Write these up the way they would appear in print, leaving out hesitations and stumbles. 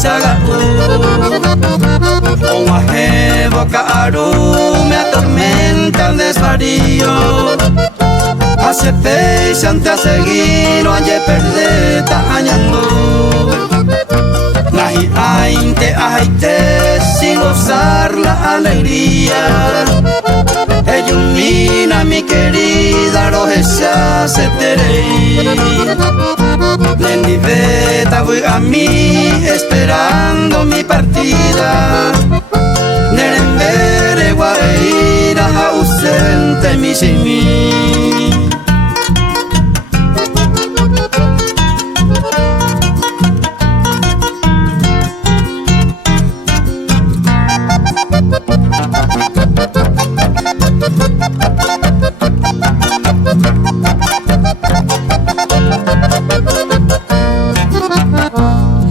Sagaú. Un ajebo caro me atormenta el desvarío. Hace fecha ante a seguir, no hay perdeta añando. Nahi ainte sin gozar la alegría. Eyumina mi querida, roja se terei. Nendi veta voy a mí esperando mi partida. Nerembere guaira ausente mi sin mí.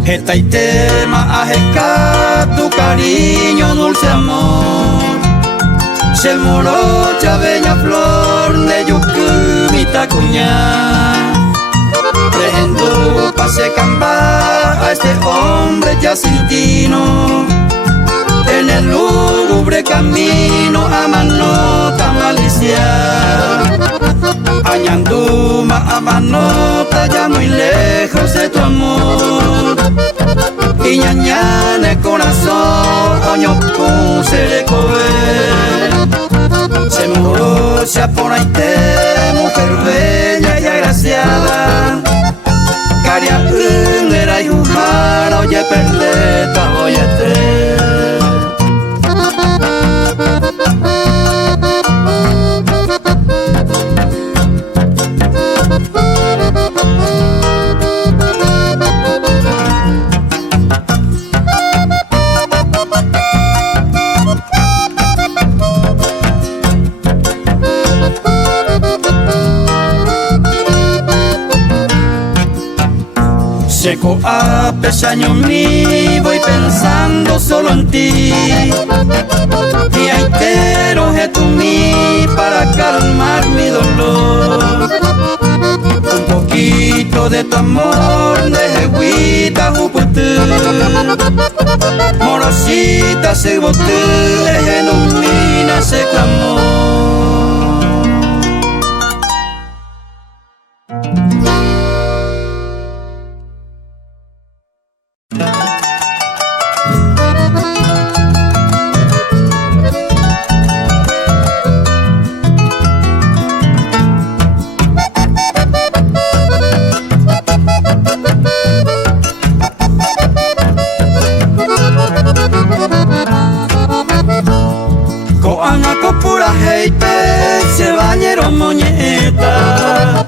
Esta y tema ajeca tu cariño, dulce amor. Se morocha bella flor de yucumita cuñá. Prendo pase camba a este hombre yacintino. En el lúgubre camino a manota malicia. Añanduma a manota ya muy lejos de tu amor. Y ñañane corazón, oño puse de comer. Se morocha por ahí te, mujer bella y agraciada. Caria era y jujara, oye perdeta, oye te. Seco a pesaño mí, voy pensando solo en ti. Y aitero es tu mí para calmar mi dolor. Un poquito de tu amor, de jeguita juputú. Morosita se botú, ilumina se clamó. Se bañero moñeta,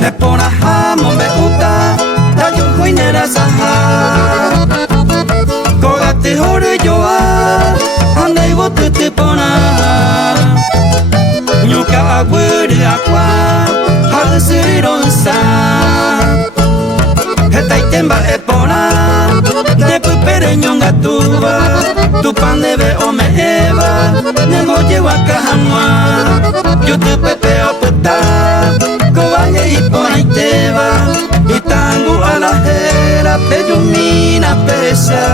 me pona jamón me gusta, la yo juinera saja. Cogate jore yo anda y bote te pona. Ñuka agüere aqua, halsironsa. Esta y temba e pona, de pupere ñonga tuba. Tu pan de veo me eva, nemo lleva cajanua. Yo te pepeo puta, cobaye y pona y te va. Y tango a la jera, peyumina pesa.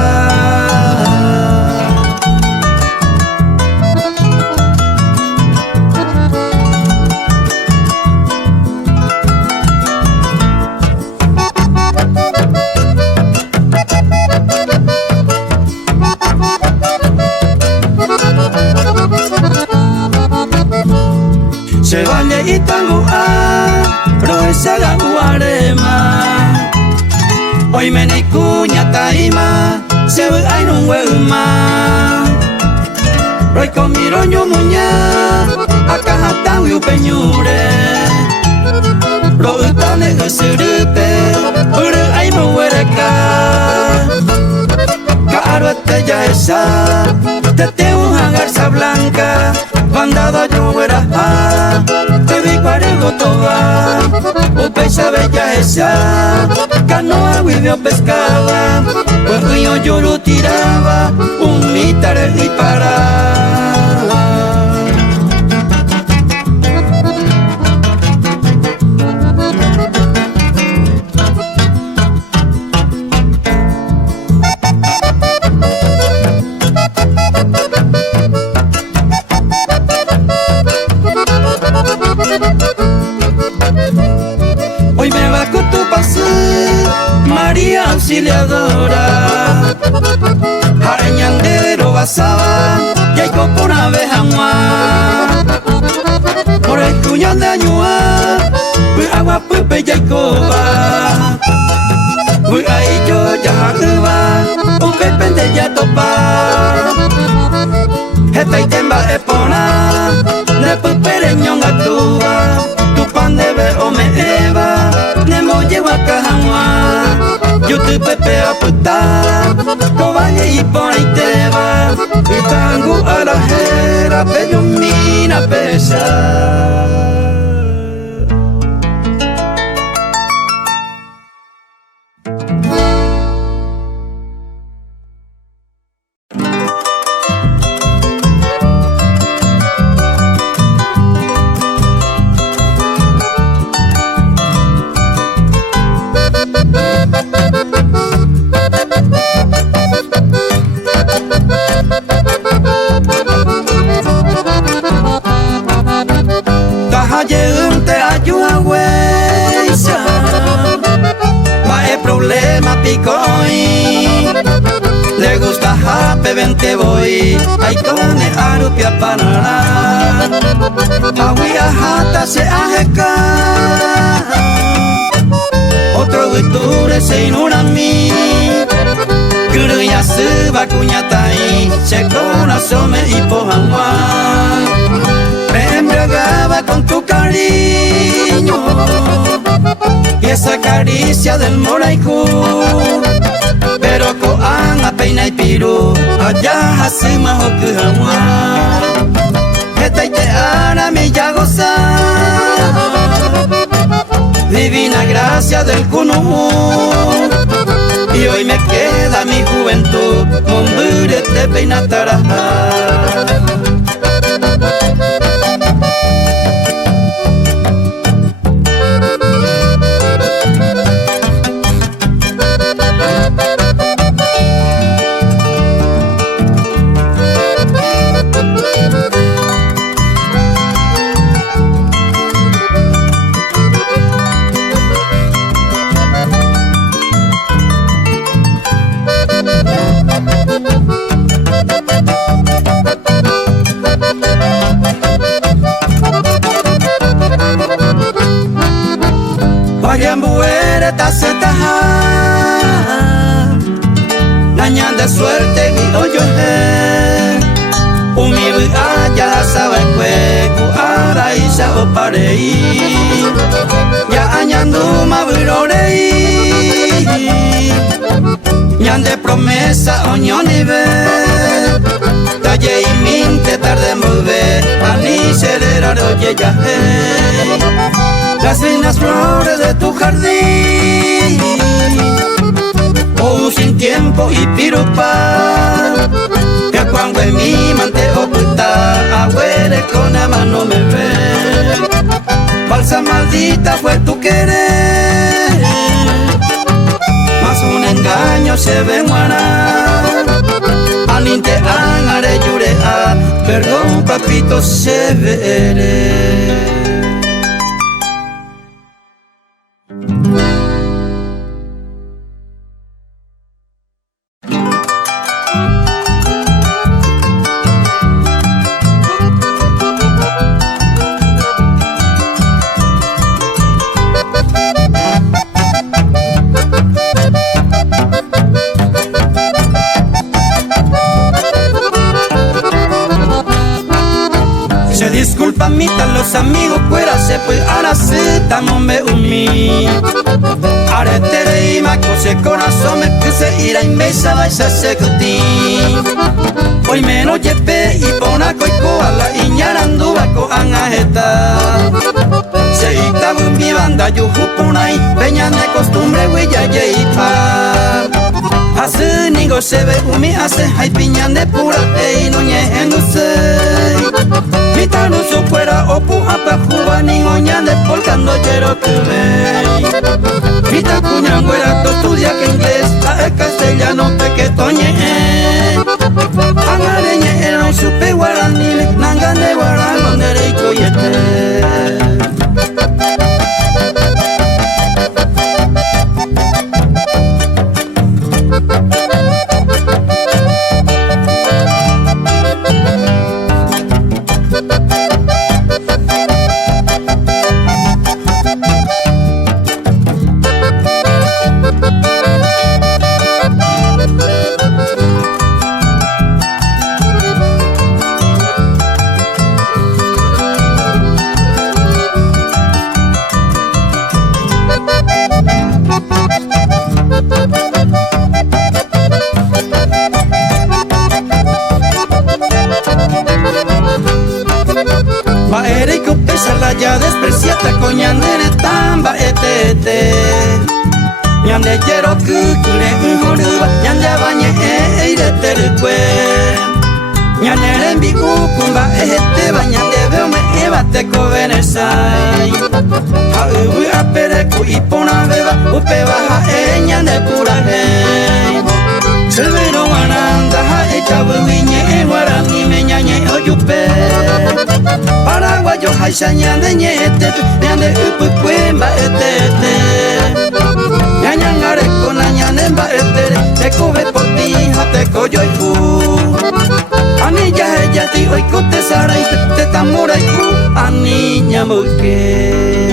Se vale y tango roesa la guarema. Hoy me ni cuña taima, se ve ay no huema. Roy con mi roño muña, acá jatan y peñure. Roitane usurupe, ure ay no huereca. Caro ya esa, te tengo una garza blanca. Bandada yo era te vi cuarego toda. Upecha bella esa, canoa huivio pescaba. Pues río yo lo tiraba, un mitare y paraba. auxiliadora. Arañandero basaba, y hay copo una vez jamás. Por el cuñón de Añua, pues agua pupe y coba. Pues ahí yo ya jagaba, un pepe de ya topa. Esta y temba epona, ne pupereñón actúa. Tu pan de veo me eva, ne mo lleva cajamua. Yo te pepe a puta, cobaye y pone y te va. Y tango a la jera, pello mina pesa. Le gusta jape, vente voy, ay con el arupia panará. Aguia jata se ajeca, otro guiture se inuna mi. Gruya suba cuñatai, se conasome y pohangua. Me embriagaba con tu cariño y esa caricia del moraiku. Pero koan a peina y piru, allá hacemos okuhamua. Esta y te ana mi ya gozar, divina gracia del kunumu. Y hoy me queda mi juventud, mondure te peina taraja. Muere tacetaja, nañan de suerte mi hoyo es. Umi allá sabe cueco, ara y sao parei. Ya añando ma virorei, ñan de promesa oño nive. Talle y minte tarde mover, ani serera oye ya hey. Las finas flores de tu jardín, oh sin tiempo y pirupa. Que cuando en mi mante oculta, abuele con la mano me ve. Falsa maldita fue tu querer, mas un engaño se ve muera. Alinte angare yurea, perdón papito se veré. Disculpa mitad los amigos fuera se pues ahora se tamo me umi. Aretere y maco se corazón me puse ir a inmesa vais a secuti. Hoy menos yepe y ponaco y koala y ñarandu baco anajeta. Se itabu mi banda yujupunay peña de costumbre huella yeipa. Hace nigo se ve umi hace hay piñan de pura e no ñehenduse. Mita no su fuera opu apa juba ni oñan de polcando yero que ve. Mita cuñan güera to estudia que inglés a el castellano pequetoñe. Angareñe era un supe guarani nangane guarano derecho y Ñande quiero kukure uhuruba Ñande bañe eire kwe Ñande rembi ukumba ehete ba Ñande veo me eba te kovenesai Ha ubu apere ku ipona beba Upe baja ñande pura hei Silvero wananda ha echabu wiñe Guarani me ñañe oyupe Paraguayo haisha ñande ñete Ñande upu cuemba etete Ñañangare con ñande mba etere Te cobe por ti te coyo y fu Anilla ella ti hoy cote sarai te tamora y fu Anilla muke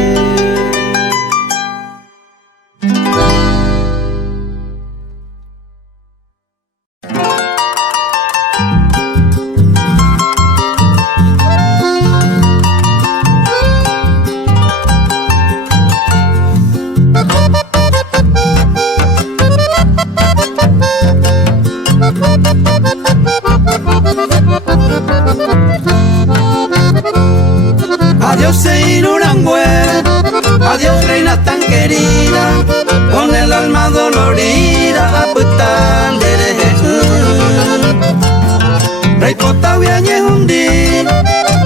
Adiós Irurangüe, adiós reina tan querida, con el alma dolorida, aputandere. Rey Potawia hundí,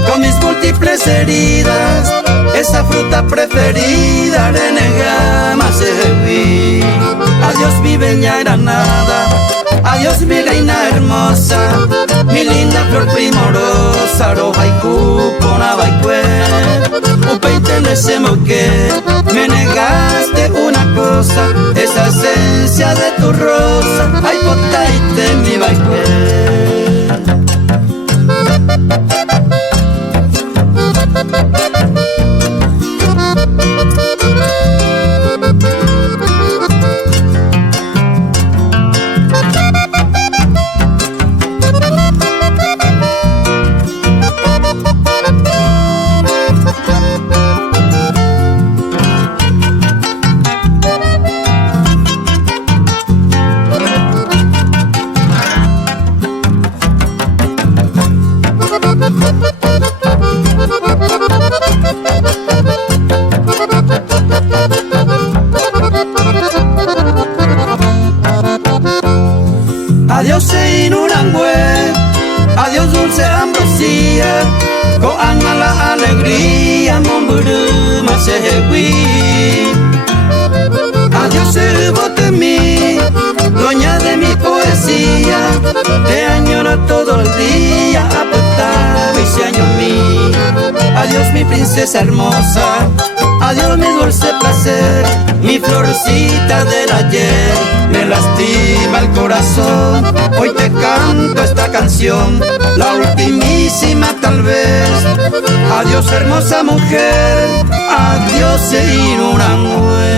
con mis múltiples heridas, esa fruta preferida, renega más vi. Adiós mi bella Granada, adiós mi reina hermosa, mi linda flor primorosa, roja y cupona baikue. Upeite que me negaste una cosa, esa esencia de tu rosa, ay potaite mi baikue. Adiós Inurangüe, adiós dulce ambrosía, coana la alegría, momburu masehui. Adiós Botemi, dueña de mi poesía, te añoro todo el día, aputado y se año mí. Adiós mi princesa hermosa, adiós mi dulce placer, mi florcita del ayer, me lastima el corazón. Hoy te canto esta canción, la ultimísima tal vez. Adiós hermosa mujer, adiós Irurangüe.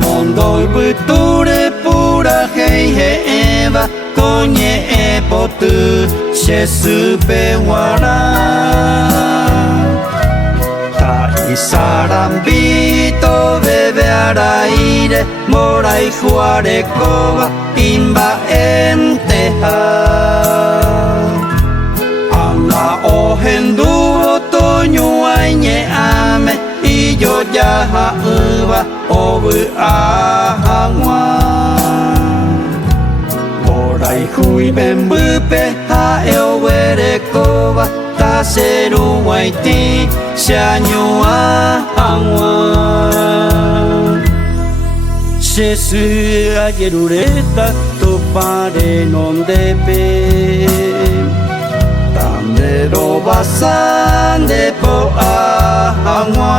Mondoi buture pura hei eva konye e potu shesupe wara ta isarambito bebe araire morai juare koba imba enteha ana ohendu otoño añe ame y yo ya uva obu ahangwa orai hui bembupe ha eowere koba ta seru waiti shanyu ahangwa shesu ayerureta topare nondepe tamero basande po ahangwa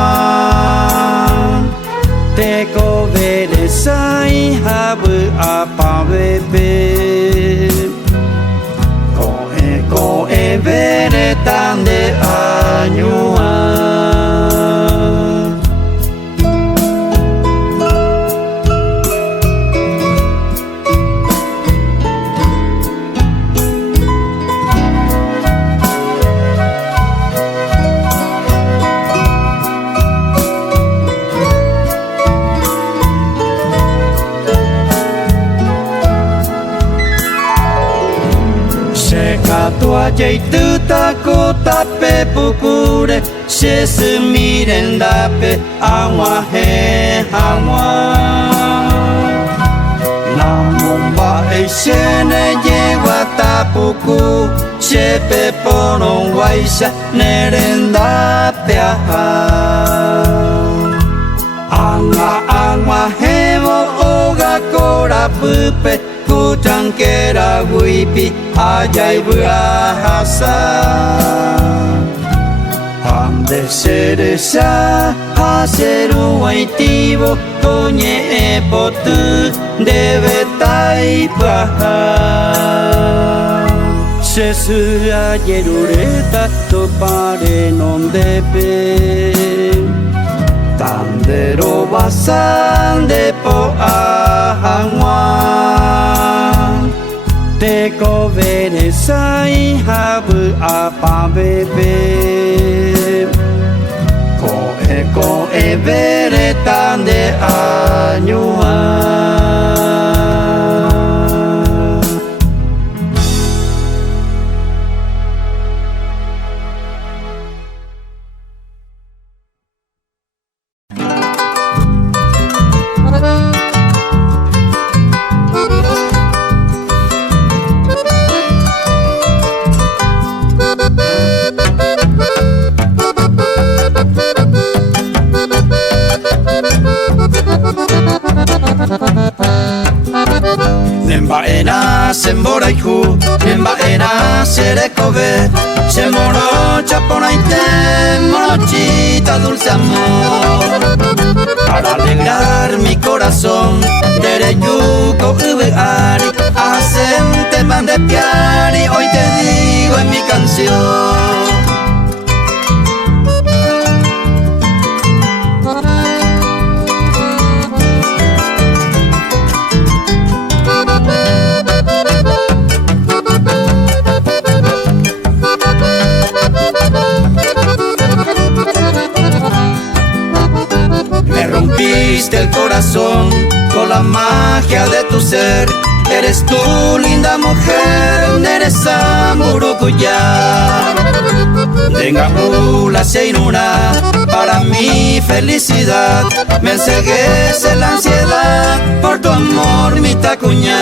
te ko vere sai habu apa bebe ko e vere tande anyua tua jeitu tako tape pukure se miren dape agua he agua namun bae sene yegua tapuku se pe pono waisa nerenda pe agua hevo oga kora pupe Kuchankera wipi ayay bahasa Hamde seresa haseru waitivo Konye epotu debe taipaha Sesu ayerureta topare non debe Tandero basan de po ahangwan Te ko vene sai habu apa bebe Ko e vere tande anyuan Nembaena semboraiku, nembaena serekobe Se moro chaponaite, morochita dulce amor Para alegrar mi corazón, dereyuko ubeari Hacen temas de piari, hoy te digo en mi canción rompiste el corazón con la magia de tu ser Eres tú linda mujer, Nereza Murucuyá Venga ula seinuna para mi felicidad Me enceguece la ansiedad por tu amor mi tacuñá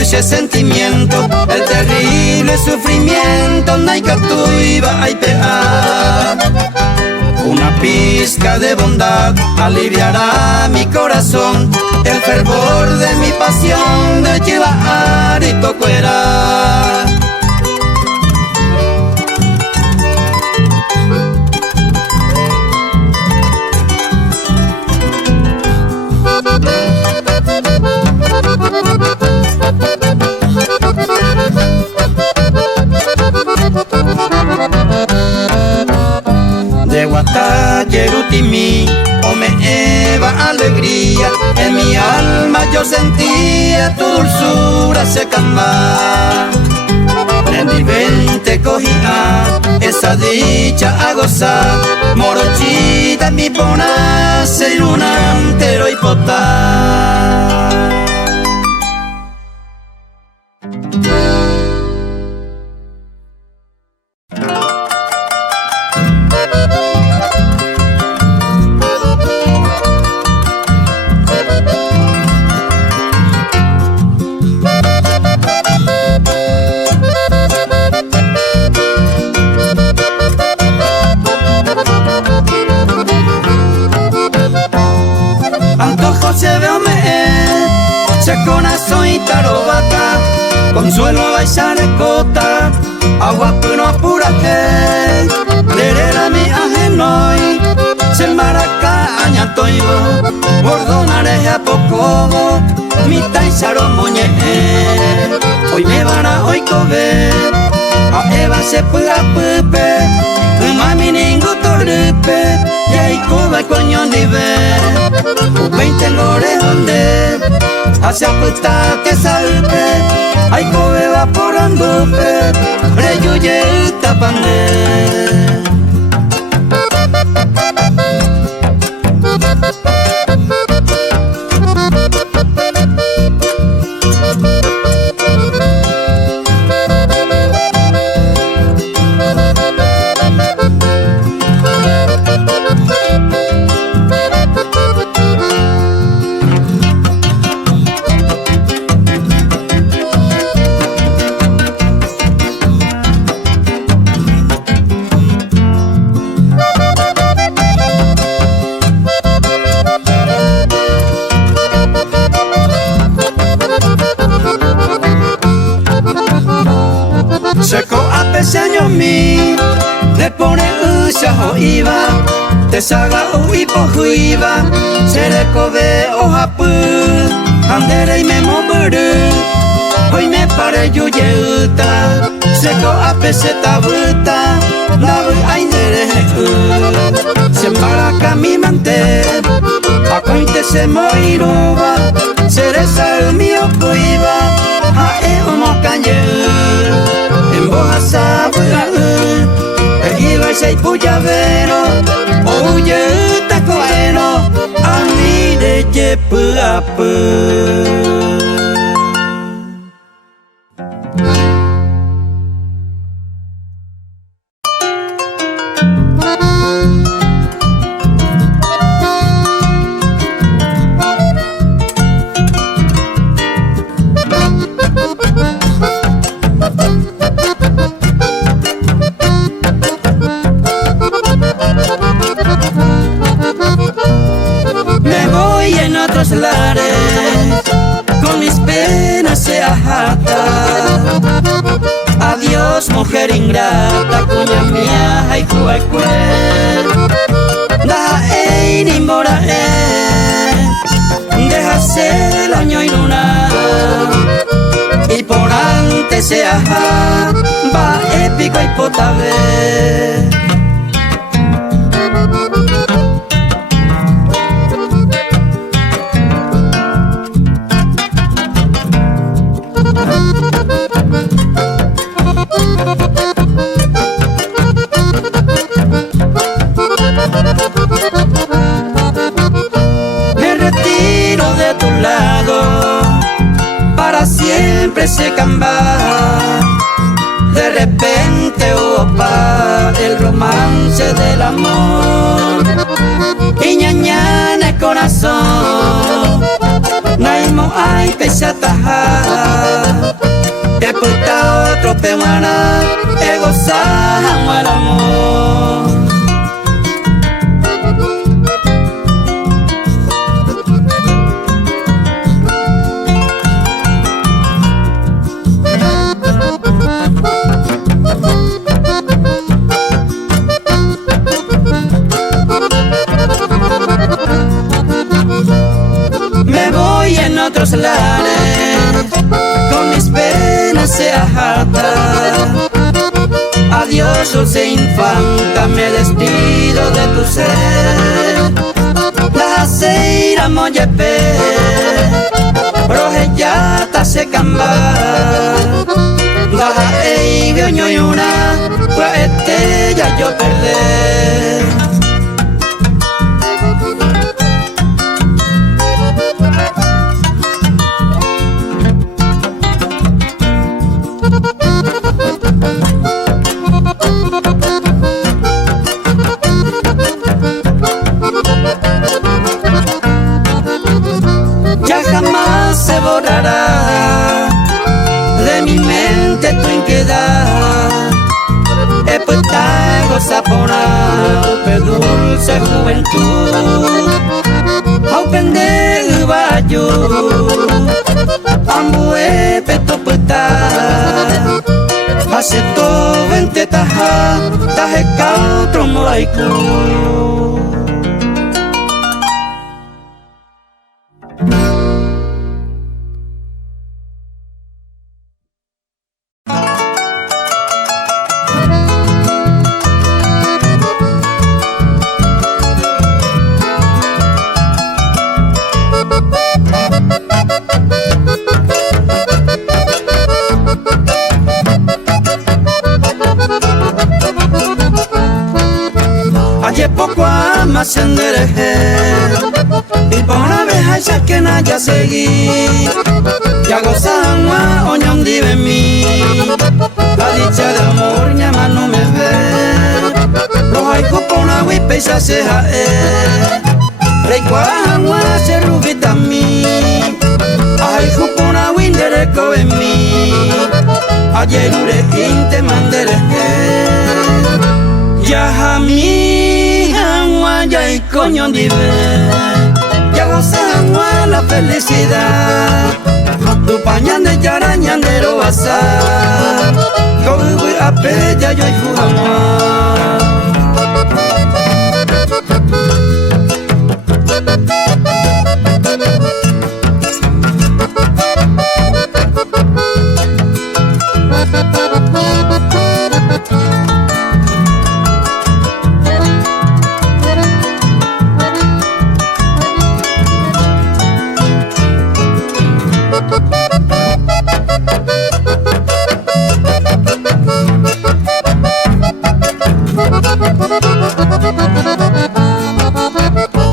Ese sentimiento, el terrible sufrimiento, Naikatuiba Aipea. Una pizca de bondad aliviará mi corazón, el fervor de mi pasión de Chivar y Tocuera. De Guatayerutimi, o me eva alegría, en mi alma yo sentía tu dulzura se camba. En mi mente cogía esa dicha a gozar, morochita en mi pona, se luna entero y potar. Chaconazo tarobata, consuelo baisarecota, agua puno apurate, lerera mi ajenoi, se maraca añatoibo, bordonare a poco, mi taisaro moñe, hoy me van a hoy cover, a Eva se puga pupe, mami ningo torripe, y ahí coba coño ni ver. hacia putate salpe, ay kobe evaporando pe, reyuye tapane. Seko apeseño mi le pone usha ho iba te saga uipo huiba sere kobe o hapu andere me moburu hoy me pare yuyeuta seko apeseta buta labu ainere se para kami mante akointe se moiruba sere sal mio puiba ha e umo kanye Boha sabra iba sei puyavero oye ta coeno ani de jepu apu. Con mis penas se ajata. Adiós mujer ingrata, cuña mía, ay cuecue. Da ni mora déjase el año y luna. Y por antes se aja, va épico y potable. Siempre se camba, de repente opa, el romance del amor. Y ñañana el corazón, naimo ay pesataja, he puesto otro peruana, he gozado el amor. Otros lares, con mis penas se ajata. Adiós dulce infanta, me despido de tu ser. La ceira moyepe, projeyata se camba. Baja e vioño y una, pues este ya yo perder. Se borrará de mi mente tu inquietud. He puesto gozapona, pe dulce juventud. Au pende bayu, ambue peto puta. Hace todo vente taja, taje cautro moraiku. ayer poco más se endereje y por una vez hay que naya seguí ya gozan más oñón dive mí la dicha de amor llama no me ve los hay por una huipa y se hace rey cuajangua se rubita mí ay por una windere cobe mí ayer ure inte mandere ya jami angua ya y coño dive ya gozan la felicidad tu pañan de yarañandero basa cobi ape ya yo y jugama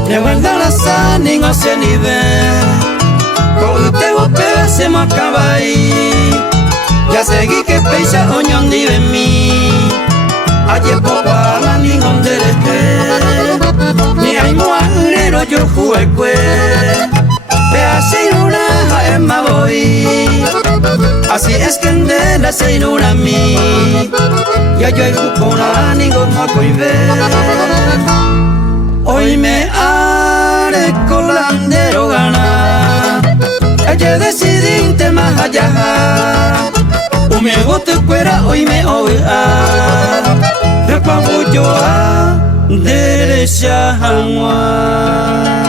me guarda la sani no se ni ve con te bope se me acaba ahí ya seguí que peisa oñón dive mí ayer poco ama ni gonderete ni hay moanero yo jugué cue ve así una en ma voy así es que de la seinura mí ya yo jupona ni goma coive hoy me haré colandero gana ayer decidí te más allá o me bote fuera hoy me oiga me pago yo a derecha almohada.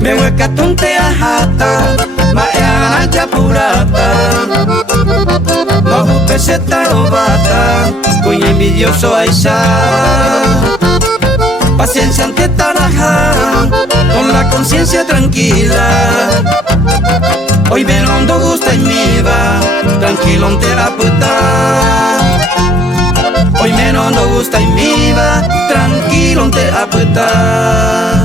Me hueca tontea jata, maea ya purata, bajo peseta robata, muy envidioso aisa. Paciencia ante taraja, con la conciencia tranquila. Hoy me rondo gusta y me va, tranquilo ante la puta. Hoy me rondo gusta y me va, tranquilo ante la puta.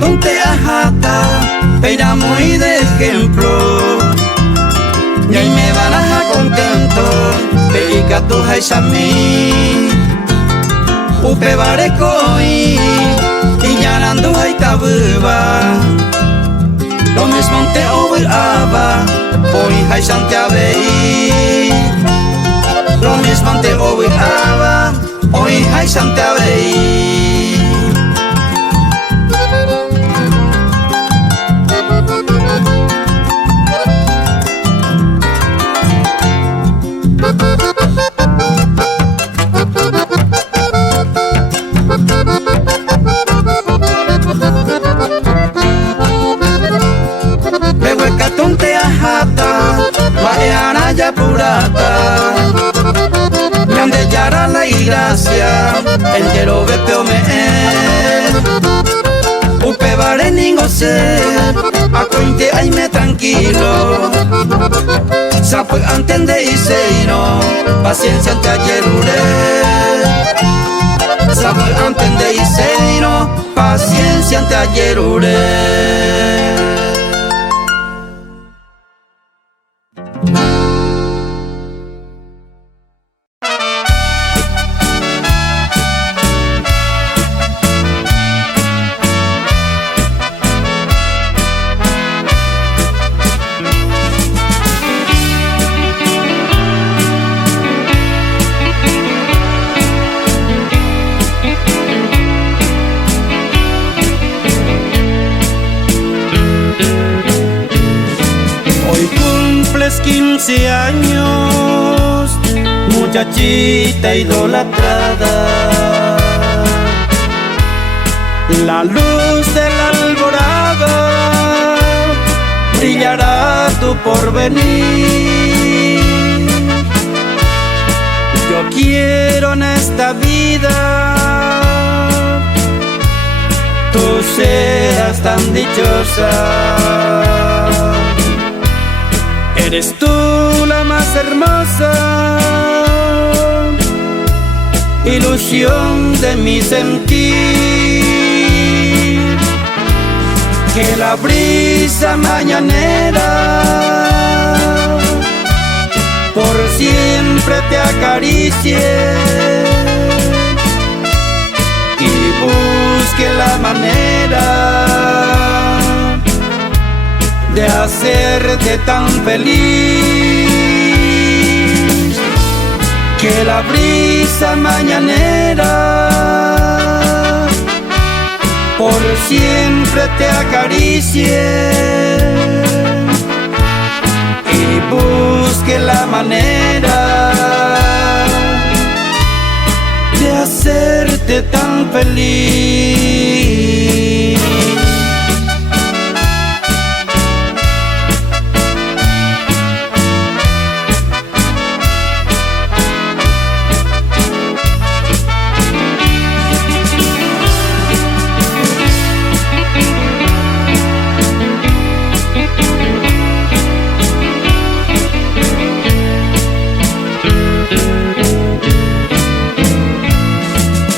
Tontea jata, pero muy de ejemplo. Y ahí me baraja contento, peica tu jaisa mí. Upe barecoi, y llanando jaita buba. Lo mismo te obraba, hoy jaisan te abreí. Lo mismo te obraba, hoy jaisan te abreí. Ya purata, grande yara la gracia, entero vepeo me upe vare ningo se, a cointe ay me tranquilo, sapo antende y seino, paciencia ante ayerure, sapo antende y seino, paciencia ante ayerure. 15 años, muchachita idolatrada, la luz de la alborada brillará tu porvenir. Yo quiero en esta vida tú seas tan dichosa. Eres tú la más hermosa, ilusión de mi sentir. Que la brisa mañanera por siempre te acaricie y busque la manera de hacerte tan feliz. Que la brisa mañanera por siempre te acaricie y busque la manera de hacerte tan feliz.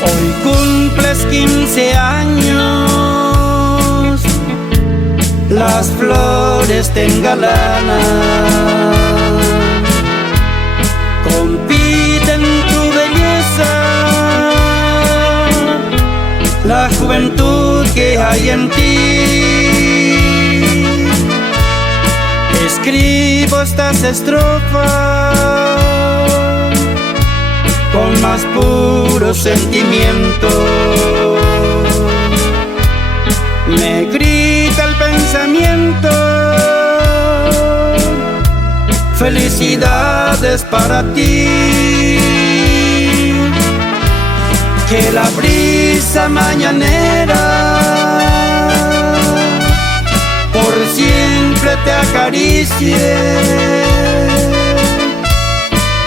Hoy cumples 15 años, las flores te engalanan, compiten tu belleza, la juventud que hay en ti. Escribo estas estrofas con más puro sentimiento. Me grita el pensamiento, felicidades para ti. Que la brisa mañanera por siempre te acaricie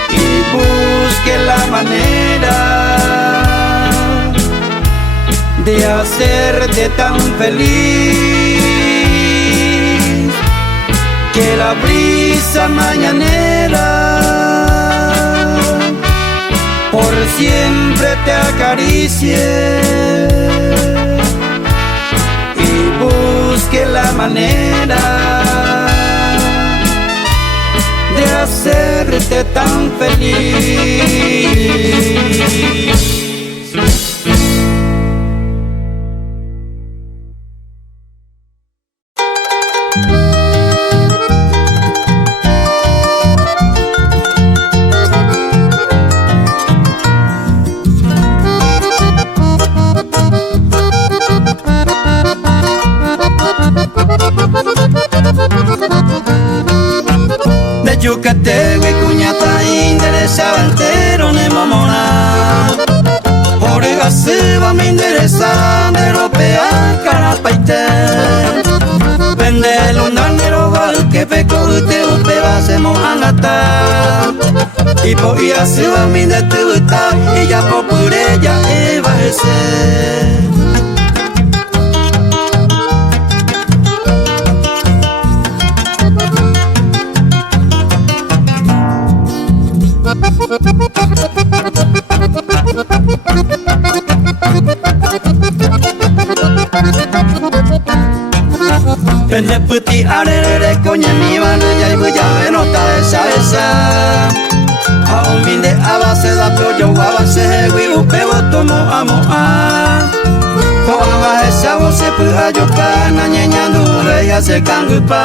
y busque la manera de hacerte tan feliz. Que la brisa mañanera por siempre te acaricie y busque la manera de hacerte tan feliz. De Yucategui cuñata interesaba entero ne momona. Orega se va me interesa de europea carapaite. Vende lundanero val que peco te upe va se mohanata. Y po ia se va me de tuta y ya po pure ya eva ese. Pende putih arere konya mi mana jai buja venota esa. Hao minde abase da pojo abase wi upewa tomo amoa. Ko ava esa vose pu ajoka nanya nure ya se kangupa.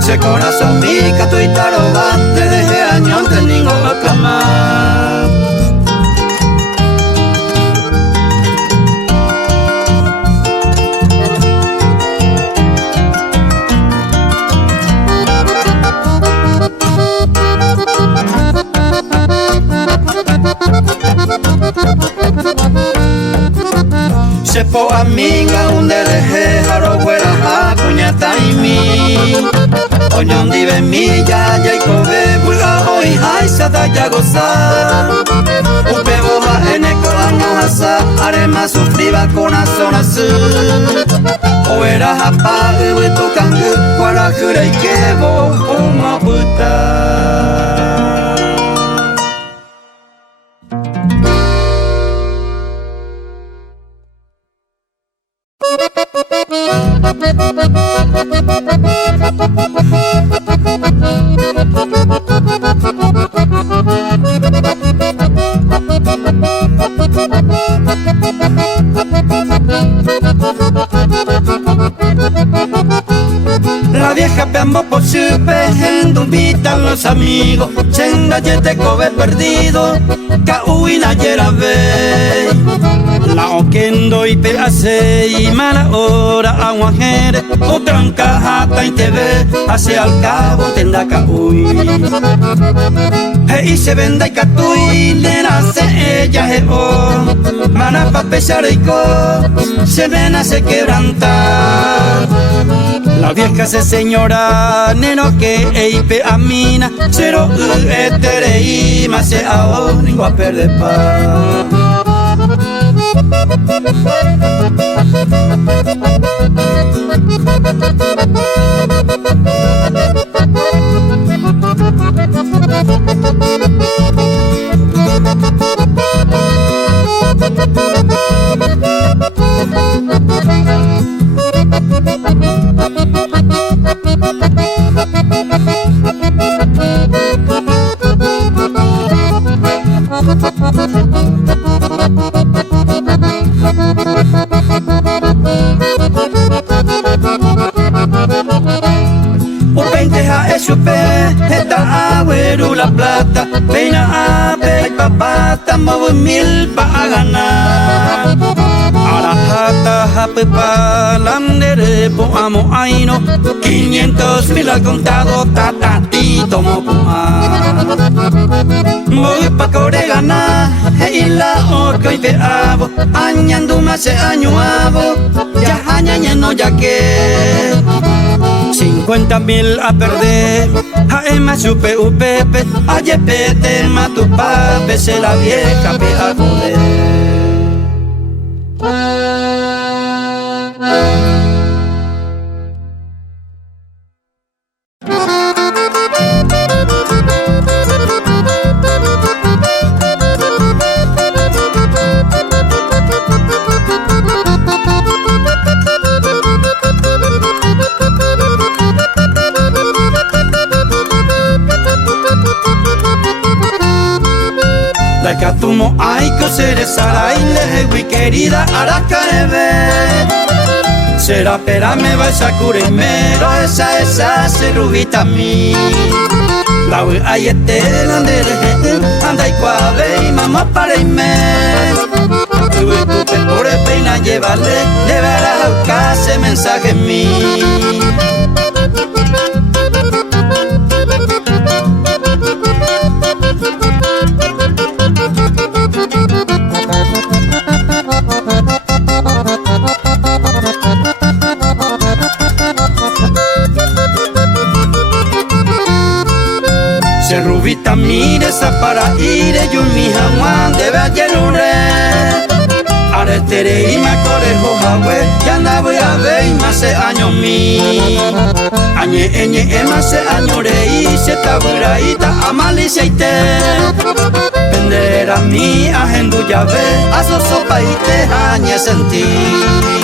Se corazón mi ka tu itaro va te deje año te ningo akama. po aminga undereje haro huera ha puñata y mi oñón dive mi ya y kobe buga hoy hay sada ya goza upe boja en ecolano hasa arema sufriba con azona su oera hapa ewe tokangu para kurei kebo uma buta. La vieja peambo por supe, en invitan los amigos, chenga yete kobe perdido, kauina yera ve. La okendo y pease y mala hora aguajere, otra encajata y te ve, hacia al cabo tenda kaui. Y se venda y catui, le nace ella o mana pa pesar y co, se ven a se quebrantar. La vieja se señora, neno que eipe amina, cero eterei, mas se ahorringo a perder paz. Upenteja es supe, esta agüero la plata, peina ape y papata, movo mil pa' ganar. Arajata jape pa landere po amo aino, 500,000 al contado, tatatito mo puma. Voy pa' core ganar, y la orca y veabo, añando más se añuavo, ya añañe no ya que. 50,000 a perder, aema supe upepe, ayepete matu pape, se la vieja pe a poder. Katumo ay que seré sarai lehewi querida aracaebe. Será pera me va a curimero esa serubita mi. La we ayete landere anda y cuave y mamá para y me. Tuve tu por peina llevará al case mensaje en mí. Se rubita mire esa para ir yo mi jaguán debe ayer aretere y me corejo jagüe y anda voy a ver y más se año mi añe más se año reí se tabuiraita amalicia y te vender a mi agendo ya ve a su sopa y te añe sentir.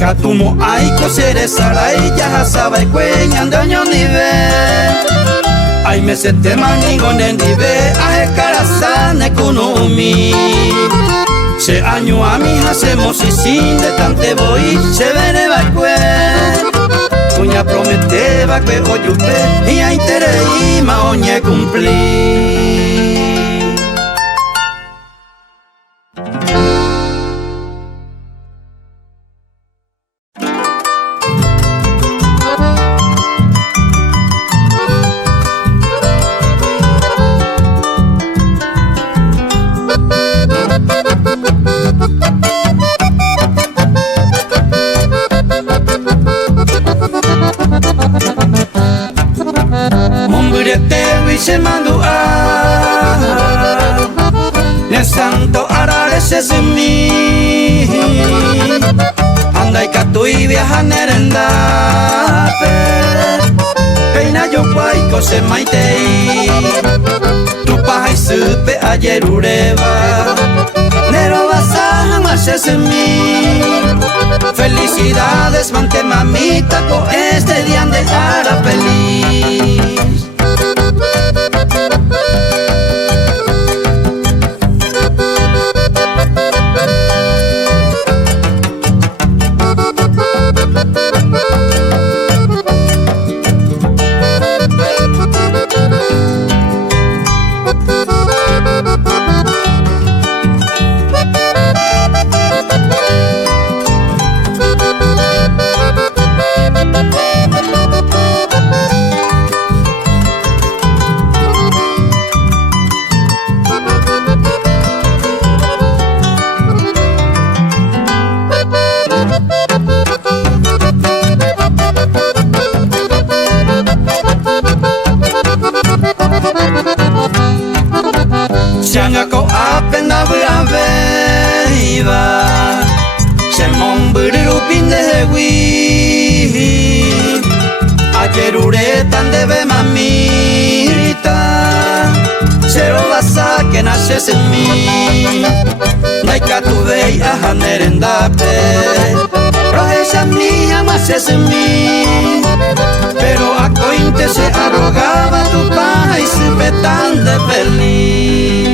Katumo ay cosere sarai ya sabe cueñando año nivel ay me se tema ningo nendive a carazane economi se año a mi hacemos y sin de tante voy se vene va cue cuña promete va que oyupe y a interei ma oñe cumplir. huiche mandua ne santo ararese semi andai katui viaja nerendape peina yo paiko se maitei tu paja y supe ayer ureba nero basaja más semi. Felicidades, mante mamita, por este día de ara feliz. Changa ko apenda braveiva Semon buriru pinde wi Ayer uretan debe mamita Cero basa que naces en mí Naika tu vei a nerendape Roja mía más es en mí Pero a cointe se arrogaba tu paja y se tan de feliz.